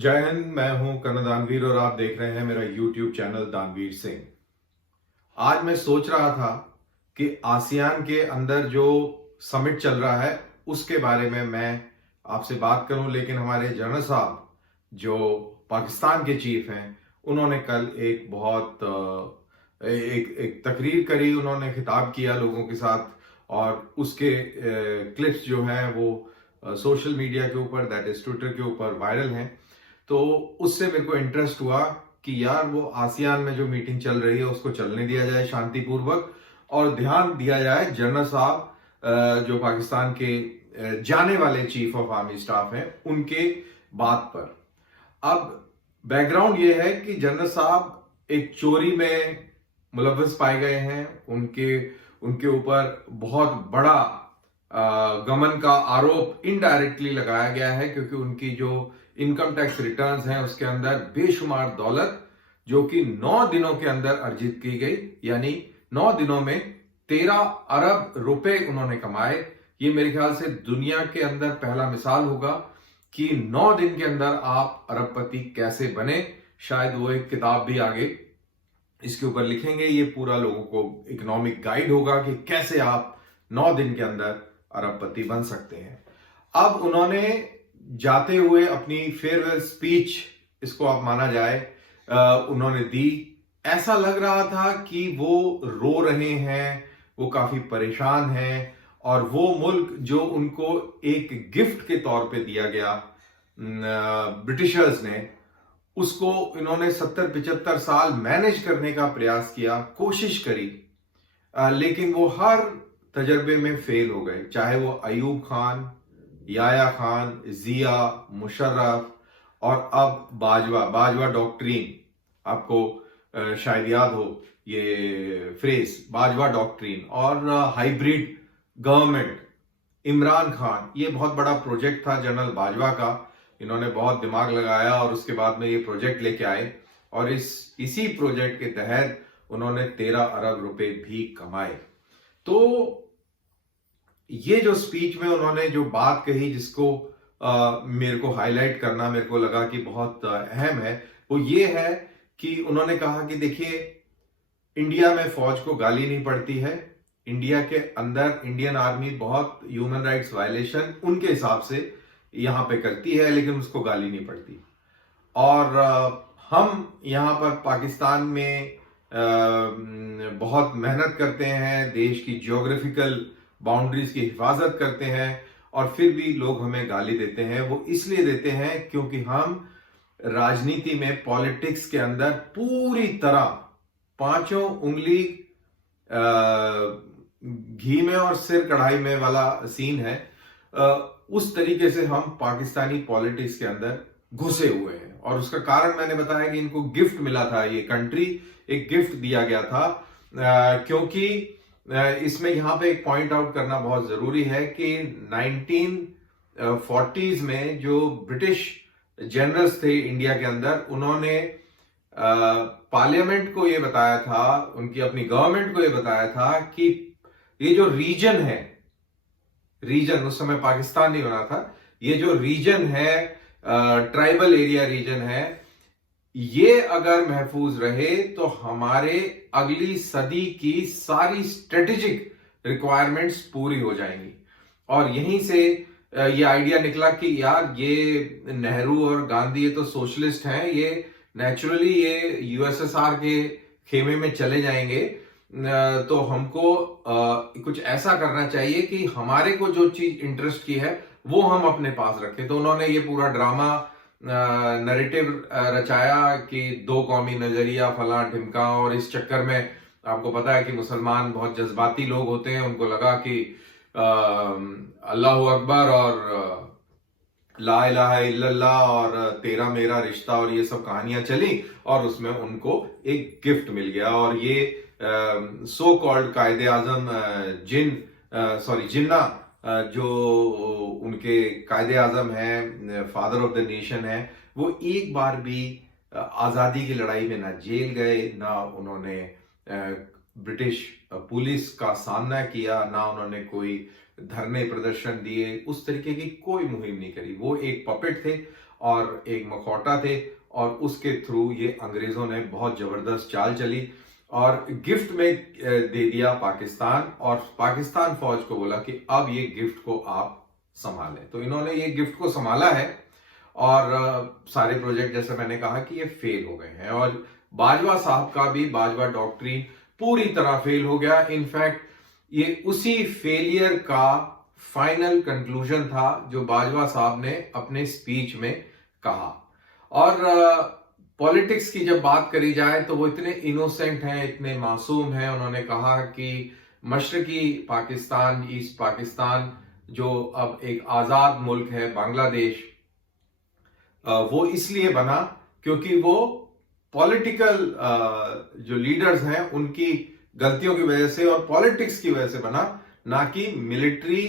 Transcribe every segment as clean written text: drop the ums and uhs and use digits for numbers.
जय हिंद। मैं हूं कर्ण दानवीर और आप देख रहे हैं मेरा YouTube चैनल दानवीर सिंह। आज मैं सोच रहा था कि आसियान के अंदर जो समिट चल रहा है उसके बारे में मैं आपसे बात करूं, लेकिन हमारे जनरल साहब जो पाकिस्तान के चीफ हैं उन्होंने कल एक बहुत एक तकरीर करी, उन्होंने खिताब किया लोगों के साथ और उसके क्लिप्स जो हैं वो सोशल मीडिया के ऊपर, दैट इज ट्विटर के ऊपर वायरल हैं। तो उससे मेरे को इंटरेस्ट हुआ कि यार वो आसियान में जो मीटिंग चल रही है उसको चलने दिया जाए शांतिपूर्वक और ध्यान दिया जाए जनरल साहब जो पाकिस्तान के जाने वाले चीफ ऑफ आर्मी स्टाफ हैं उनके बात पर। अब बैकग्राउंड ये है कि जनरल साहब एक चोरी में मुलव्वस पाए गए हैं। उनके उनके ऊपर बहुत बड़ा गमन का आरोप इनडायरेक्टली लगाया गया है, क्योंकि उनकी जो इनकम टैक्स रिटर्न्स हैं उसके अंदर बेशुमार दौलत जो कि 9 दिनों के अंदर अर्जित की गई, यानी 9 दिनों में 13 अरब रुपए उन्होंने कमाए। ये मेरे ख्याल से दुनिया के अंदर पहला मिसाल होगा कि 9 दिन के अंदर आप अरबपति कैसे बने। शायद वो एक किताब भी आगे इसके ऊपर लिखेंगे। ये पूरा लोगों को इकोनॉमिक गाइड होगा कि कैसे आप 9 दिन के अंदर अरबपति बन सकते हैं। अब उन्होंने जाते हुए अपनी फेयरवेल स्पीच, इसको आप माना जाए, उन्होंने दी। ऐसा लग रहा था कि वो रो रहे हैं, वो काफी परेशान हैं और वो मुल्क जो उनको एक गिफ्ट के तौर पे दिया गया ब्रिटिशर्स ने, उसको इन्होंने 70-75 साल मैनेज करने का प्रयास किया, कोशिश करी, लेकिन वो हर तजर्बे में फेल हो गए। चाहे वो अयूब खान, याया खान, जिया, मुशर्रफ और अब बाजवा डॉक्ट्रीन। आपको शायद याद हो ये फ्रेज, बाजवा डॉक्ट्रीन और हाइब्रिड गवर्नमेंट, इमरान खान। ये बहुत बड़ा प्रोजेक्ट था जनरल बाजवा का, इन्होंने बहुत दिमाग लगाया और उसके बाद में ये प्रोजेक्ट लेके आए और इसी प्रोजेक्ट के तहत उन्होंने 13 अरब रुपए भी कमाए। तो ये जो स्पीच में उन्होंने जो बात कही, जिसको मेरे को हाईलाइट करना मेरे को लगा कि बहुत अहम है, वो ये है कि उन्होंने कहा कि देखिए, इंडिया में फौज को गाली नहीं पड़ती है। इंडिया के अंदर इंडियन आर्मी बहुत ह्यूमन राइट्स वायलेशन उनके हिसाब से यहां पे करती है, लेकिन उसको गाली नहीं पड़ती। और हम यहां पर पाकिस्तान में बहुत मेहनत करते हैं, देश की ज्योग्राफिकल बाउंड्रीज की हिफाजत करते हैं और फिर भी लोग हमें गाली देते हैं। वो इसलिए देते हैं क्योंकि हम राजनीति में, पॉलिटिक्स के अंदर पूरी तरह पांचों उंगली घी में और सिर कढ़ाई में वाला सीन है। उस तरीके से हम पाकिस्तानी पॉलिटिक्स के अंदर घुसे हुए हैं और उसका कारण मैंने बताया कि इनको गिफ्ट मिला था, ये कंट्री एक गिफ्ट दिया गया था। क्योंकि इसमें यहां पे एक पॉइंट आउट करना बहुत जरूरी है कि 1940s में जो ब्रिटिश जनरल्स थे इंडिया के अंदर, उन्होंने पार्लियामेंट को ये बताया था, उनकी अपनी गवर्नमेंट को ये बताया था कि ये जो रीजन है, रीजन उस समय पाकिस्तान नहीं बना था, ये जो रीजन है, ट्राइबल एरिया रीजन है, ये अगर महफूज रहे तो हमारे अगली सदी की सारी स्ट्रेटेजिक रिक्वायरमेंट्स पूरी हो जाएंगी। और यहीं से ये आइडिया निकला कि यार ये नेहरू और गांधी ये तो सोशलिस्ट हैं, ये नेचुरली ये यूएसएसआर के खेमे में चले जाएंगे। तो हमको कुछ ऐसा करना चाहिए कि हमारे को जो चीज इंटरेस्ट की है वो हम अपने पास रखें। तो उन्होंने ये पूरा ड्रामा नैरेटिव रचाया कि दो कौमी नजरिया, फला ढिमका, और इस चक्कर में आपको पता है कि मुसलमान बहुत जज्बाती लोग होते हैं, उनको लगा कि अल्लाह अकबर और ला इलाहा इल्लल्लाह और तेरा मेरा रिश्ता और ये सब कहानियां चली और उसमें उनको एक गिफ्ट मिल गया। और ये सो कॉल्ड कायदे आजम जिन्ना जो उनके कायदे आजम हैं, फादर ऑफ द नेशन है, वो एक बार भी आजादी की लड़ाई में ना जेल गए, ना उन्होंने ब्रिटिश पुलिस का सामना किया, ना उन्होंने कोई धरने प्रदर्शन दिए, उस तरीके की कोई मुहिम नहीं करी। वो एक पपेट थे और एक मखौटा थे, और उसके थ्रू ये अंग्रेजों ने बहुत जबरदस्त चाल चली और गिफ्ट में दे दिया पाकिस्तान, और पाकिस्तान फौज को बोला कि अब ये गिफ्ट को आप संभालें। तो इन्होंने ये गिफ्ट को संभाला है, और सारे प्रोजेक्ट जैसे मैंने कहा कि ये फेल हो गए हैं, और बाजवा साहब का भी बाजवा डॉक्ट्रिन पूरी तरह फेल हो गया। इनफैक्ट ये उसी फेलियर का फाइनल कंक्लूजन था जो बाजवा साहब ने अपने स्पीच में कहा। और पॉलिटिक्स की जब बात करी जाए तो वो इतने इनोसेंट हैं, इतने मासूम हैं। उन्होंने कहा कि मशरकी पाकिस्तान, ईस्ट पाकिस्तान, जो अब एक आजाद मुल्क है बांग्लादेश, वो इसलिए बना क्योंकि वो पॉलिटिकल जो लीडर्स हैं उनकी गलतियों की वजह से और पॉलिटिक्स की वजह से बना, ना कि मिलिट्री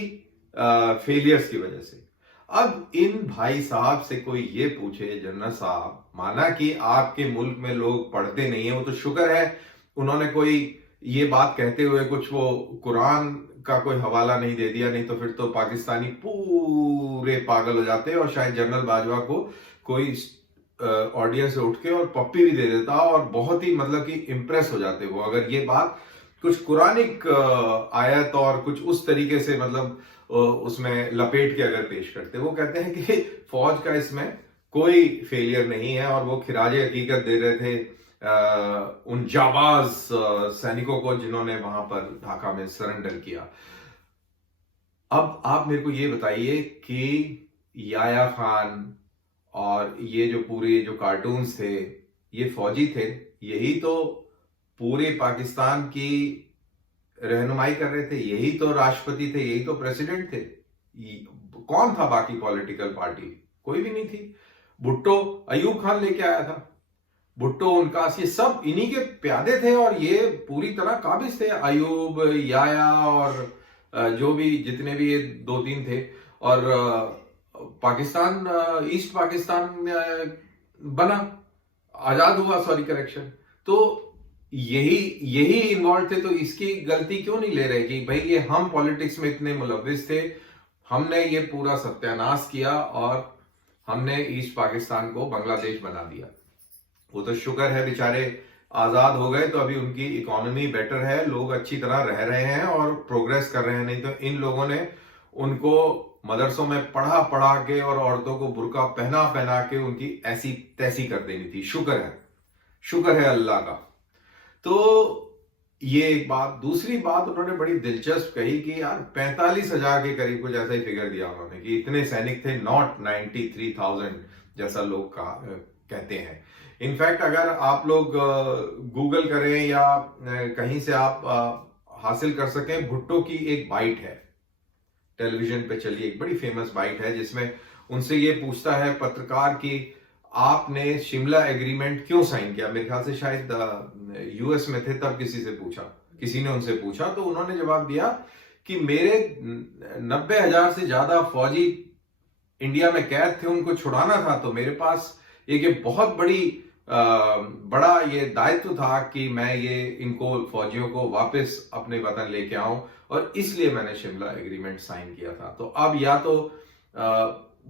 फेलियर्स की वजह से। अब इन भाई साहब से कोई ये पूछे, जनरल साहब, माना कि आपके मुल्क में लोग पढ़ते नहीं है, वो तो शुक्र है उन्होंने कोई ये बात कहते हुए कुछ वो कुरान का कोई हवाला नहीं दे दिया, नहीं तो फिर तो पाकिस्तानी पूरे पागल हो जाते और शायद जनरल बाजवा को कोई ऑडियंस से उठ के और पप्पी भी दे देता, और बहुत ही मतलब कि इंप्रेस हो जाते वो अगर ये बात कुछ कुरानिक आयत और कुछ उस तरीके से मतलब उसमें लपेट के अगर पेश करते। वो कहते हैं कि फौज का इसमें कोई फेलियर नहीं है, और वो खिराजे हकीकत दे रहे थे उन जाबाज सैनिकों को जिन्होंने वहां पर ढाका में सरेंडर किया। अब आप मेरे को ये बताइए कि याया खान और ये जो पूरे जो कार्टून्स थे, ये फौजी थे, यही तो पूरे पाकिस्तान की रहनुमाई कर रहे थे, यही तो राष्ट्रपति थे, यही तो प्रेसिडेंट थे। कौन था बाकी पॉलिटिकल पार्टी? कोई भी नहीं थी। भुट्टो अयूब खान लेके आया था, भुट्टो उनका, ये सब इन्हीं के प्यादे थे, और ये पूरी तरह काबिज थे, अयूब, याया और जो भी जितने भी ये 2-3 थे। और पाकिस्तान, ईस्ट पाकिस्तान बना, आजाद हुआ, सॉरी करेक्शन। तो यही इन्वॉल्व थे, तो इसकी गलती क्यों नहीं ले रहे कि भाई ये हम पॉलिटिक्स में इतने मुलविस थे, हमने ये पूरा सत्यानाश किया और हमने ईस्ट पाकिस्तान को बांग्लादेश बना दिया। वो तो शुक्र है बेचारे आजाद हो गए, तो अभी उनकी इकोनॉमी बेटर है, लोग अच्छी तरह रह रहे हैं और प्रोग्रेस कर रहे हैं। नहीं तो इन लोगों ने उनको मदरसों में पढ़ा के और औरतों को बुर्का पहना के उनकी ऐसी तैसी कर देनी थी। शुक्र है अल्लाह का। तो ये एक बात। दूसरी बात उन्होंने बड़ी दिलचस्प कही कि यार 45,000 के करीब कुछ ऐसा ही फिगर दिया उन्होंने कि इतने सैनिक थे, नॉट 93,000 जैसा लोग कहते हैं। इनफैक्ट अगर आप लोग गूगल करें या कहीं से आप हासिल कर सकें, भुट्टो की एक बाइट है, टेलीविजन पे चली एक बड़ी फेमस बाइट है, जिसमें उनसे ये पूछता है पत्रकार कि आपने शिमला एग्रीमेंट क्यों साइन किया। मेरे ख्याल से शायद यूएस में थे तब किसी ने उनसे पूछा, तो उन्होंने जवाब दिया कि मेरे 90,000 से ज्यादा फौजी इंडिया में कैद थे, उनको छुड़ाना था, तो मेरे पास एक बहुत बड़ा ये दायित्व था कि मैं ये इनको फौजियों को वापस अपने वतन लेके आऊं, और इसलिए मैंने शिमला एग्रीमेंट साइन किया था। तो अब या तो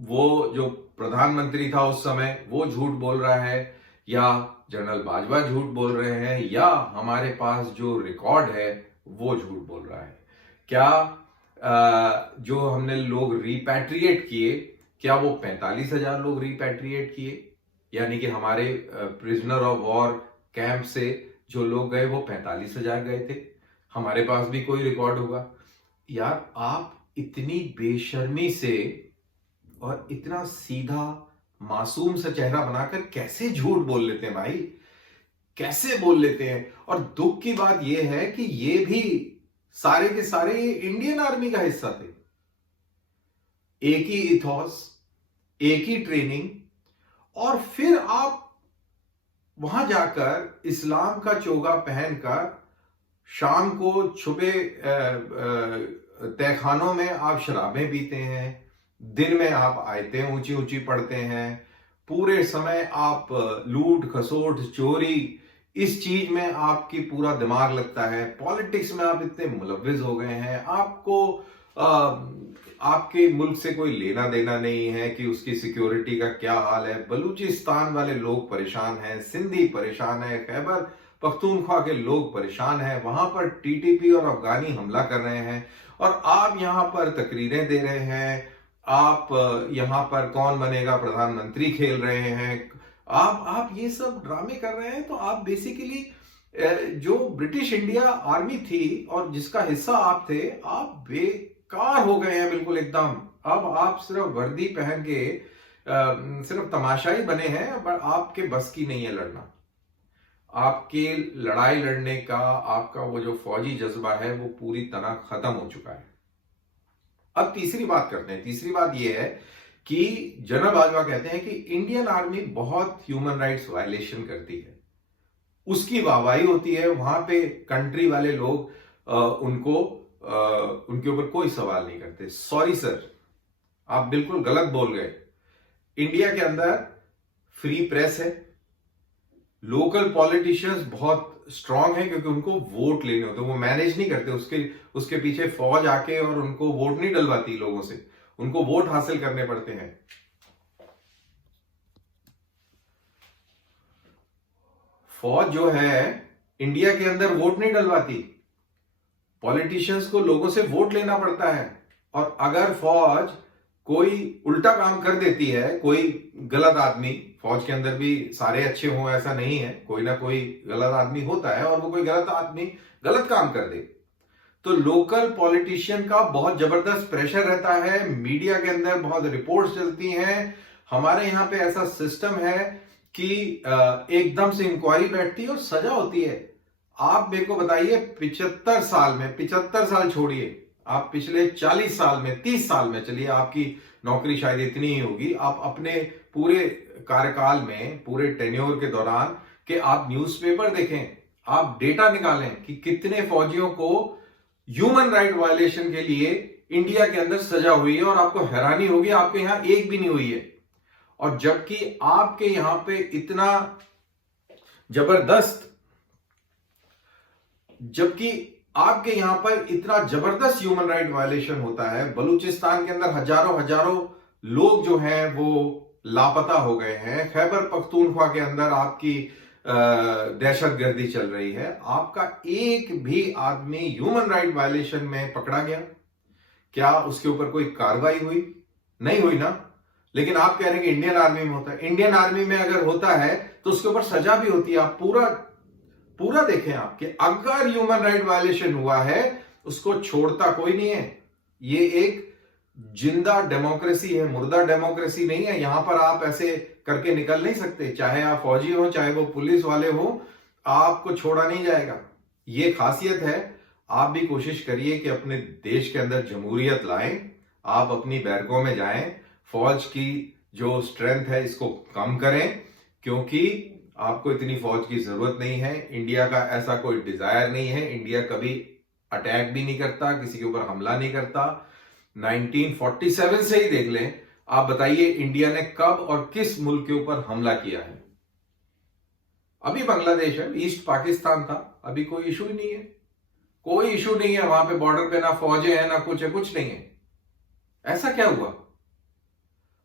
वो जो प्रधानमंत्री था उस समय वो झूठ बोल रहा है, या जनरल बाजवा झूठ बोल रहे हैं, या हमारे पास जो रिकॉर्ड है वो झूठ बोल रहा है। क्या जो हमने लोग रिपैट्रिएट किए, क्या वो 45,000 लोग रिपैट्रिएट किए? यानी कि हमारे प्रिजनर ऑफ वॉर कैंप से जो लोग गए वो 45,000 गए थे। हमारे पास भी कोई रिकॉर्ड होगा। यार आप इतनी बेशर्मी से और इतना सीधा मासूम सा चेहरा बनाकर कैसे झूठ बोल लेते हैं भाई, कैसे बोल लेते हैं? और दुख की बात यह है कि ये भी सारे के सारे इंडियन आर्मी का हिस्सा थे। एक ही इथॉस, एक ही ट्रेनिंग, और फिर आप वहां जाकर इस्लाम का चोगा पहनकर शाम को छुपे तहखानों में आप शराबें पीते हैं, दिन में आप आयतें ऊंची ऊंची पढ़ते हैं, पूरे समय आप लूट खसोट चोरी इस चीज में आपकी पूरा दिमाग लगता है, पॉलिटिक्स में आप इतने मुलव्विज हो गए हैं, आपको आपके मुल्क से कोई लेना देना नहीं है कि उसकी सिक्योरिटी का क्या हाल है। बलूचिस्तान वाले लोग परेशान हैं, सिंधी परेशान है, खैबर पख्तूनख्वा के लोग परेशान हैं, वहां पर टीटीपी और अफगानी हमला कर रहे हैं और आप यहां पर तकरीरें दे रहे हैं, आप यहां पर कौन बनेगा प्रधानमंत्री खेल रहे हैं, आप ये सब ड्रामे कर रहे हैं। तो आप बेसिकली जो ब्रिटिश इंडिया आर्मी थी और जिसका हिस्सा आप थे, आप बेकार हो गए हैं बिल्कुल एकदम। अब आप सिर्फ वर्दी पहन के सिर्फ तमाशाई बने हैं, पर आपके बस की नहीं है लड़ना। आपके लड़ाई लड़ने का आपका वो जो फौजी जज्बा है वो पूरी तरह खत्म हो चुका है। अब तीसरी बात करते हैं। तीसरी बात यह है कि जनरल बाजवा कहते हैं कि इंडियन आर्मी बहुत ह्यूमन राइट्स वायलेशन करती है, उसकी वाहवाही होती है, वहां पे कंट्री वाले लोग उनके ऊपर कोई सवाल नहीं करते। सॉरी सर, आप बिल्कुल गलत बोल गए। इंडिया के अंदर फ्री प्रेस है, लोकल पॉलिटिशियंस बहुत स्ट्रांग है क्योंकि उनको वोट लेने होते हैं, वो मैनेज नहीं करते। उसके पीछे फौज आके और उनको वोट नहीं डलवाती लोगों से, उनको वोट हासिल करने पड़ते हैं। फौज जो है इंडिया के अंदर वोट नहीं डलवाती, पॉलिटिशियंस को लोगों से वोट लेना पड़ता है। और अगर फौज कोई उल्टा काम कर देती है, कोई गलत आदमी, फौज के अंदर भी सारे अच्छे हों ऐसा नहीं है, कोई ना कोई गलत आदमी होता है, और वो कोई गलत आदमी गलत काम कर दे तो लोकल पॉलिटिशियन का बहुत जबरदस्त प्रेशर रहता है, मीडिया के अंदर बहुत रिपोर्ट्स चलती हैं। हमारे यहाँ पे ऐसा सिस्टम है कि एकदम से इंक्वायरी बैठती है और सजा होती है। आप मेरे को बताइए 75 साल में, 75 साल छोड़िए, आप पिछले 40 साल में, 30 साल में, चलिए आपकी नौकरी शायद इतनी ही होगी, आप अपने पूरे कार्यकाल में, पूरे टेन्योर के दौरान कि आप न्यूज़पेपर देखें, आप डेटा निकालें कि कितने फौजियों को ह्यूमन राइट वायलेशन के लिए इंडिया के अंदर सजा हुई है, और आपको हैरानी होगी आपके यहां एक भी नहीं हुई है। और जबकि आपके यहां पे इतना जबरदस्त ह्यूमन राइट वायलेशन होता है। बलूचिस्तान के अंदर हजारों हजारों लोग जो हैं वो लापता हो गए हैं। खैबर पख्तूनख्वा के अंदर आपकी दहशतगर्दी चल रही है। आपका एक भी आदमी ह्यूमन राइट वायलेशन में पकड़ा गया? क्या उसके ऊपर कोई कार्रवाई हुई? नहीं हुई ना। लेकिन आप कह रहे हैं कि इंडियन आर्मी में होता है। इंडियन आर्मी में अगर होता है तो उसके ऊपर सजा भी होती है। आप पूरा देखें आप कि अगर ह्यूमन राइट वायलेशन हुआ है उसको छोड़ता कोई नहीं है। ये एक जिंदा डेमोक्रेसी है, मुर्दा डेमोक्रेसी नहीं है। यहां पर आप ऐसे करके निकल नहीं सकते, चाहे आप फौजी हो चाहे वो पुलिस वाले हो, आपको छोड़ा नहीं जाएगा। ये खासियत है। आप भी कोशिश करिए कि अपने देश के अंदर जमहूरियत लाएं, आप अपनी बैरकों में जाएं, फौज की जो स्ट्रेंथ है इसको कम करें, क्योंकि आपको इतनी फौज की जरूरत नहीं है। इंडिया का ऐसा कोई डिजायर नहीं है। इंडिया कभी अटैक भी नहीं करता, किसी के ऊपर हमला नहीं करता। 1947 से ही देख लें, आप बताइए इंडिया ने कब और किस मुल्क के ऊपर हमला किया है? अभी बांग्लादेश है, ईस्ट पाकिस्तान था, अभी कोई इशू ही नहीं है। कोई इशू नहीं है वहां पे, बॉर्डर पे ना फौजें हैं ना कुछ है, कुछ नहीं है। ऐसा क्या हुआ?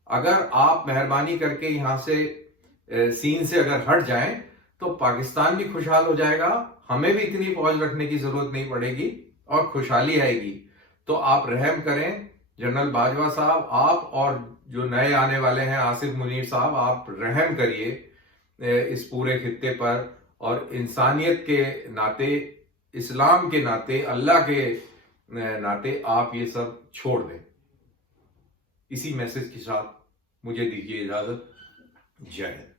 अगर आप मेहरबानी करके यहां से सीन से अगर हट जाएं तो पाकिस्तान भी खुशहाल हो जाएगा, हमें भी इतनी फौज रखने की जरूरत नहीं पड़ेगी और खुशहाली आएगी। तो आप रहम करें जनरल बाजवा साहब, आप और जो नए आने वाले हैं आसिफ मुनीर साहब, आप रहम करिए इस पूरे खित्ते पर, और इंसानियत के नाते, इस्लाम के नाते, अल्लाह के नाते आप ये सब छोड़ दें। इसी मैसेज के साथ मुझे दीजिए इजाजत। जय हिंद।